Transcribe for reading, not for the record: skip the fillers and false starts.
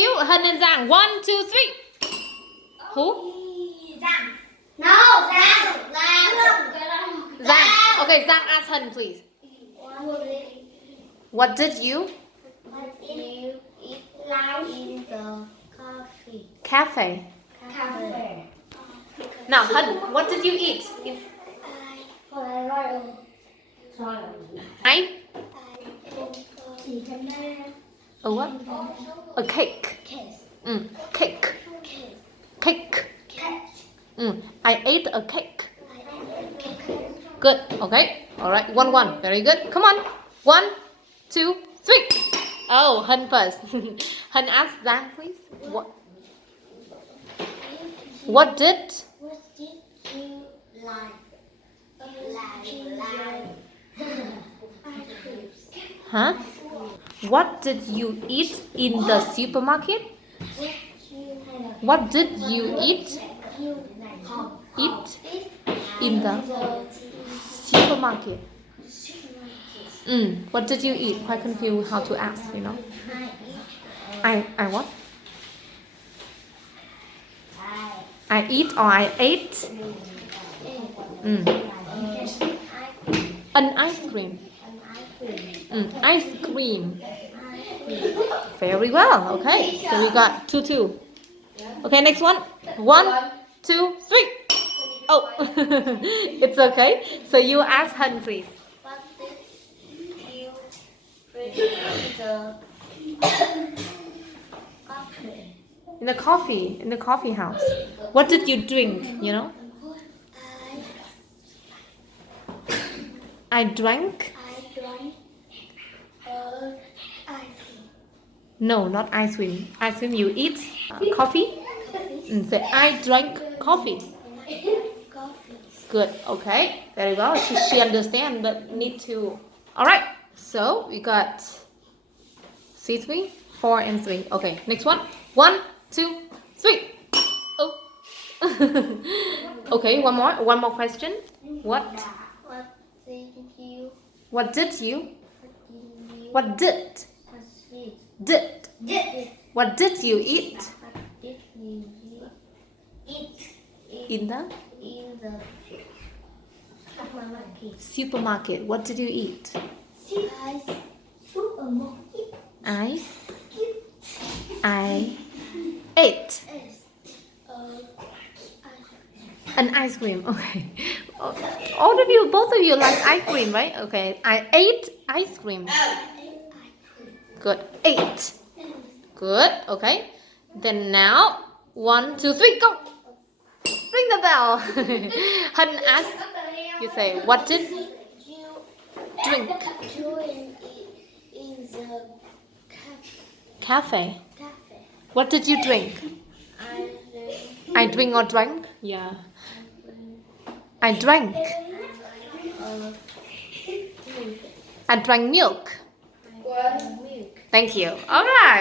you. Hân and Giang. 1, 2, 3. Who? Giang. No, Giang. Giang. Okay, Giang, ask Hân, please. What did you eat in the cafe? cafe? Now, Hân, what did you eat? I? A what? A cake. Cake. Cake. I ate a cake. Good. Okay. All right. 1-1. Very good. Come on. 1, 2, 3. Oh, Hân first. Hân, ask Giang, please. What did you like? Huh? What did you eat in the supermarket? What did you eat in the supermarket? What did you eat? Quite confused how to ask, you know. I what? I eat or I ate? An ice cream. Ice cream. Very well. Okay, so we got 2-2. Okay, next one. 1, 2, 3. Oh, it's okay. So you ask Hân, please. What did you drink In the coffee house. What did you drink? You know. I drank. Ice cream. No, not ice cream. Ice cream you eat. Coffee. Say I drank coffee. Coffee. Good. Okay. Very well. She understand, but need to. All right. So we got 3, 4, and 3. Okay. Next one. 1, 2, 3. Oh. Okay. One more question. What did you? What did you eat in the supermarket? What did you eat? I ate an ice cream. Okay. Both of you like ice cream, right? Okay. I ate ice cream. Good. 8. Good. Okay. Then now 1, 2, 3, go. Ring the bell. Hân ask. You say, what did you drink? In the Cafe. What did you drink? I drink or drank? Yeah. I drank. I drank milk. Thank you. All right.